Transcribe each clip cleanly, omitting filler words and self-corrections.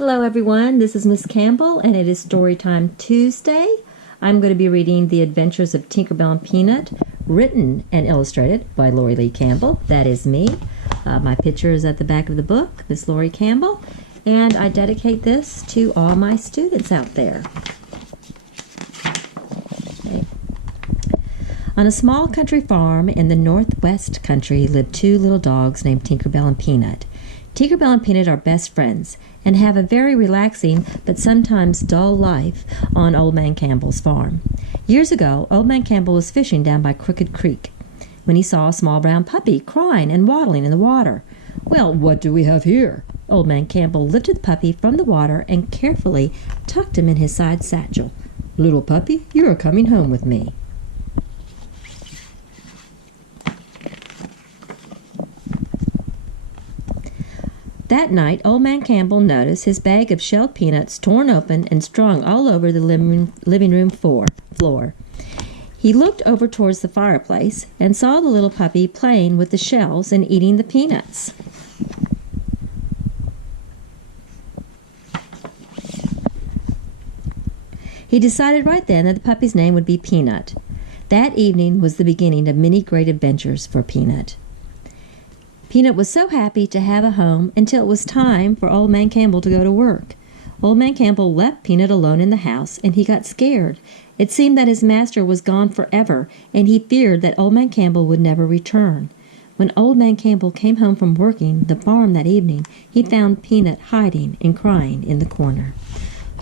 Hello everyone, this is Miss Campbell and it is Storytime Tuesday. I'm going to be reading The Adventures of Tinkerbelle and Peanut, written and illustrated by Lori Campbell. That is me. My picture is at the back of the book, Miss Lori Campbell, and I dedicate this to all my students out there. Okay. On a small country farm in the northwest country lived two little dogs named Tinkerbelle and Peanut. Tinkerbelle and Peanut are best friends and have a very relaxing but sometimes dull life on Old Man Campbell's farm. Years ago, Old Man Campbell was fishing down by Crooked Creek when he saw a small brown puppy crying and waddling in the water. "Well, what do we have here?" Old Man Campbell lifted the puppy from the water and carefully tucked him in his side satchel. "Little puppy, you are coming home with me." That night, Old Man Campbell noticed his bag of shelled peanuts torn open and strung all over the living room floor. He looked over towards the fireplace and saw the little puppy playing with the shells and eating the peanuts. He decided right then that the puppy's name would be Peanut. That evening was the beginning of many great adventures for Peanut. Peanut was so happy to have a home until it was time for Old Man Campbell to go to work. Old Man Campbell left Peanut alone in the house, and he got scared. It seemed that his master was gone forever, and he feared that Old Man Campbell would never return. When Old Man Campbell came home from working the farm that evening, he found Peanut hiding and crying in the corner.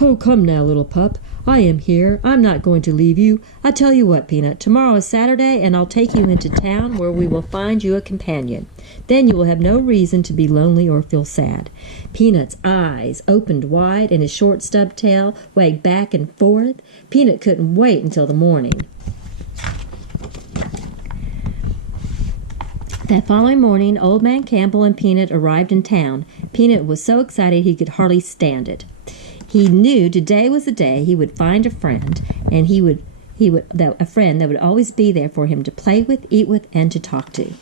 "Oh, come now, little pup. I am here. I'm not going to leave you. I tell you what, Peanut, tomorrow is Saturday, and I'll take you into town where we will find you a companion. Then you will have no reason to be lonely or feel sad." Peanut's eyes opened wide, and his short stubbed tail wagged back and forth. Peanut couldn't wait until the morning. That following morning, Old Man Campbell and Peanut arrived in town. Peanut was so excited he could hardly stand it. He knew today was the day he would find a friend, and a friend that would always be there for him to play with, eat with, and to talk to.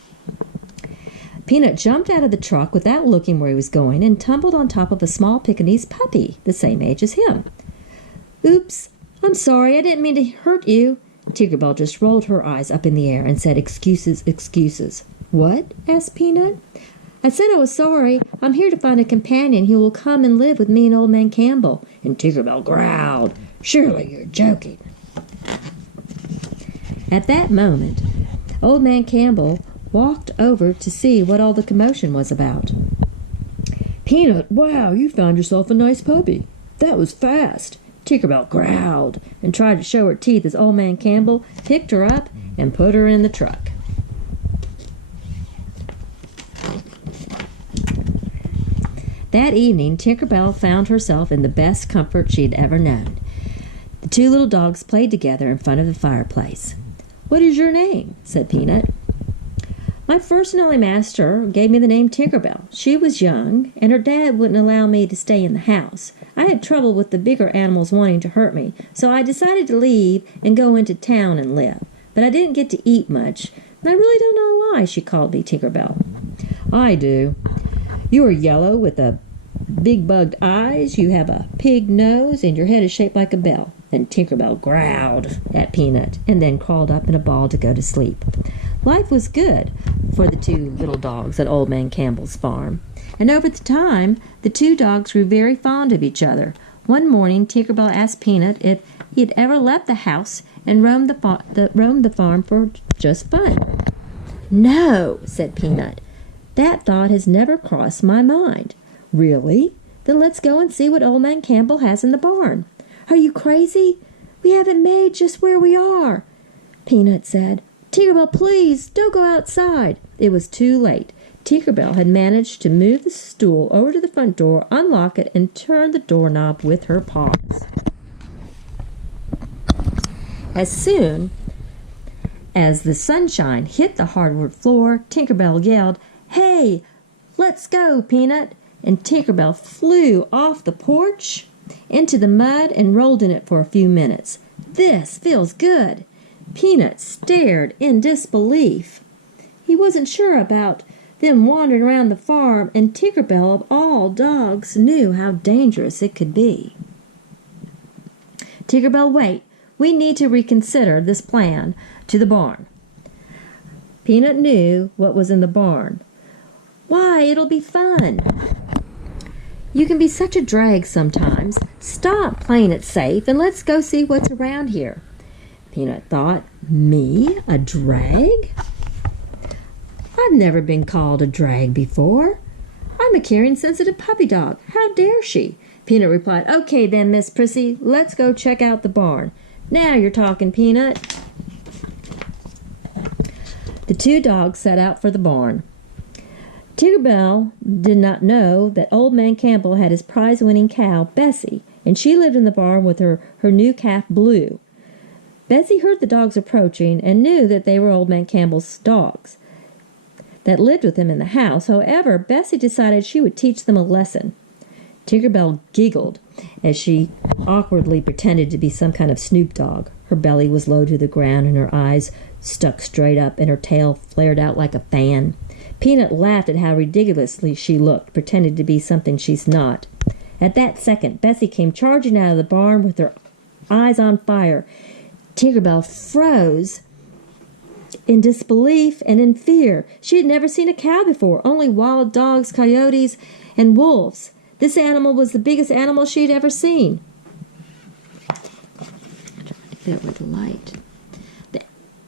Peanut jumped out of the truck without looking where he was going and tumbled on top of a small Pekingese puppy the same age as him. "Oops, I'm sorry, I didn't mean to hurt you." Tinkerbelle just rolled her eyes up in the air and said, "Excuses, excuses." "What?" asked Peanut. "I said I was sorry. I'm here to find a companion who will come and live with me and Old Man Campbell." And Tinkerbelle growled, "Surely you're joking." At that moment, Old Man Campbell walked over to see what all the commotion was about. "Peanut, wow, you found yourself a nice puppy. That was fast." Tinkerbelle growled and tried to show her teeth as Old Man Campbell picked her up and put her in the truck. That evening, Tinkerbelle found herself in the best comfort she had ever known. The two little dogs played together in front of the fireplace. "What is your name?" said Peanut. "My first and only master gave me the name Tinkerbelle. She was young, and her dad wouldn't allow me to stay in the house. I had trouble with the bigger animals wanting to hurt me, so I decided to leave and go into town and live. But I didn't get to eat much, and I really don't know why she called me Tinkerbelle." "I do. You are yellow with big bugged eyes, you have a pig nose, and your head is shaped like a bell." And Tinkerbelle growled at Peanut and then crawled up in a ball to go to sleep. Life was good for the two little dogs at Old Man Campbell's farm. And over the time, the two dogs grew very fond of each other. One morning, Tinkerbelle asked Peanut if he had ever left the house and roamed the farm for just fun. "No," said Peanut. "That thought has never crossed my mind." "Really? Then let's go and see what Old Man Campbell has in the barn." "Are you crazy? We have it made just where we are," Peanut said. "Tinkerbelle, please, don't go outside." It was too late. Tinkerbelle had managed to move the stool over to the front door, unlock it, and turn the doorknob with her paws. As soon as the sunshine hit the hardwood floor, Tinkerbelle yelled, "Hey, let's go, Peanut!" And Tinkerbelle flew off the porch into the mud and rolled in it for a few minutes. "This feels good." Peanut stared in disbelief. He wasn't sure about then wandering around the farm, and Tinkerbell, of all dogs, knew how dangerous it could be. Tinkerbell, wait. We need to reconsider this plan to the barn. Peanut knew what was in the barn. Why, it'll be fun. You can be such a drag sometimes. Stop playing it safe and let's go see what's around here. Peanut thought, me, a drag? I've never been called a drag before. I'm a caring, sensitive puppy dog. How dare she? Peanut replied, okay then, Miss Prissy, let's go check out the barn. Now you're talking, Peanut. The two dogs set out for the barn. Tinkerbell did not know that Old Man Campbell had his prize-winning cow, Bessie, and she lived in the barn with her new calf, Blue. Bessie heard the dogs approaching and knew that they were Old Man Campbell's dogs that lived with him in the house. However, Bessie decided she would teach them a lesson. Tinkerbell giggled as she awkwardly pretended to be some kind of Snoop Dog. Her belly was low to the ground and her eyes stuck straight up and her tail flared out like a fan. Peanut laughed at how ridiculously she looked, pretending to be something she's not. At that second, Bessie came charging out of the barn with her eyes on fire. Tinkerbell froze in disbelief and in fear. She had never seen a cow before, only wild dogs, coyotes, and wolves. This animal was the biggest animal she'd ever seen. That with the light.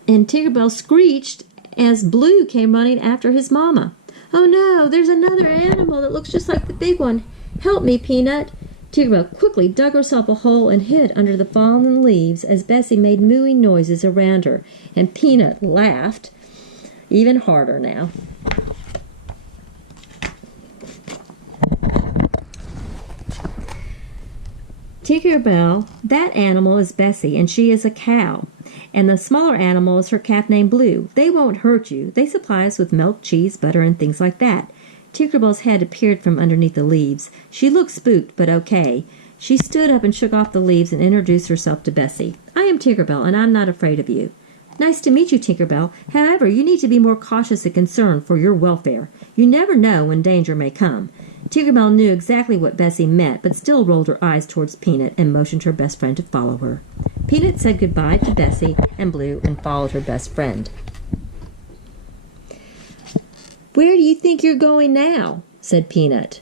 And Tinkerbell screeched as Blue came running after his mama. Oh no, there's another animal that looks just like the big one. Help me, Peanut. Tinkerbell quickly dug herself a hole and hid under the fallen leaves as Bessie made mooing noises around her, and Peanut laughed even harder now. Tinkerbell, that animal is Bessie, and she is a cow. And the smaller animal is her calf named Blue. They won't hurt you. They supply us with milk, cheese, butter, and things like that. Tinkerbell's head appeared from underneath the leaves. She looked spooked, but okay. She stood up and shook off the leaves and introduced herself to Bessie. I am Tinkerbell, and I'm not afraid of you. Nice to meet you, Tinkerbell. However, you need to be more cautious and concerned for your welfare. You never know when danger may come. Tinkerbell knew exactly what Bessie meant, but still rolled her eyes towards Peanut and motioned her best friend to follow her. Peanut said goodbye to Bessie and Blue and followed her best friend. Where do you think you're going now? Said Peanut.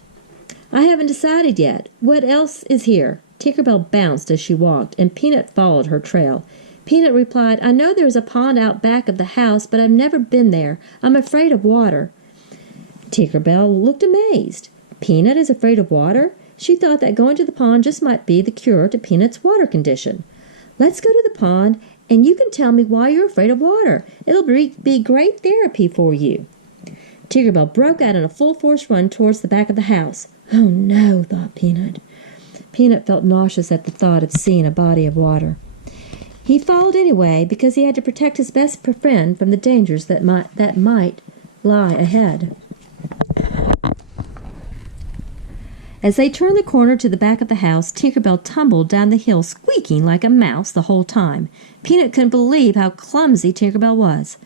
I haven't decided yet. What else is here? Tinkerbell bounced as she walked, and Peanut followed her trail. Peanut replied, I know there's a pond out back of the house, but I've never been there. I'm afraid of water. Tinkerbell looked amazed. Peanut is afraid of water? She thought that going to the pond just might be the cure to Peanut's water condition. Let's go to the pond, and you can tell me why you're afraid of water. It'll be great therapy for you. Tinkerbell broke out in a full-force run towards the back of the house. Oh, no, thought Peanut. Peanut felt nauseous at the thought of seeing a body of water. He followed anyway because he had to protect his best friend from the dangers that might lie ahead. As they turned the corner to the back of the house, Tinkerbell tumbled down the hill, squeaking like a mouse the whole time. Peanut couldn't believe how clumsy Tinkerbell was.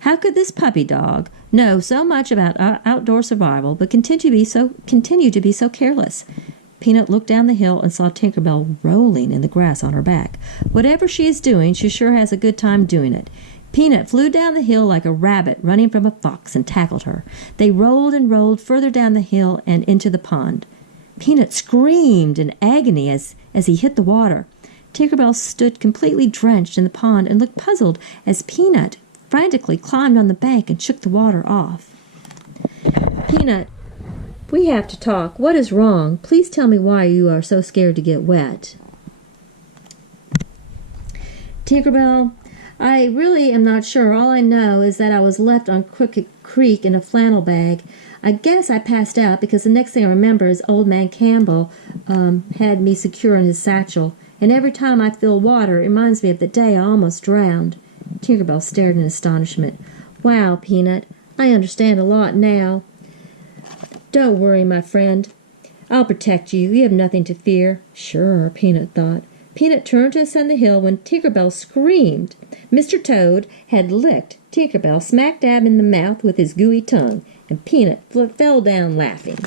How could this puppy dog know so much about outdoor survival, but continue to be so careless? Peanut looked down the hill and saw Tinkerbell rolling in the grass on her back. Whatever she is doing, she sure has a good time doing it. Peanut flew down the hill like a rabbit running from a fox and tackled her. They rolled and rolled further down the hill and into the pond. Peanut screamed in agony as he hit the water. Tinkerbell stood completely drenched in the pond and looked puzzled as Peanut frantically climbed on the bank and shook the water off. Peanut, we have to talk. What is wrong? Please tell me why you are so scared to get wet. Tinkerbell, I really am not sure. All I know is that I was left on Crooked Creek in a flannel bag. I guess I passed out because the next thing I remember is Old Man Campbell had me secure in his satchel. And every time I feel water, it reminds me of the day I almost drowned. Tinkerbell stared in astonishment. Wow, Peanut, I understand a lot now. Don't worry, my friend. I'll protect you. You have nothing to fear. Sure, Peanut thought. Peanut turned to ascend the hill when Tinkerbell screamed. Mr. Toad had licked Tinkerbell smack dab in the mouth with his gooey tongue, and Peanut fell down laughing.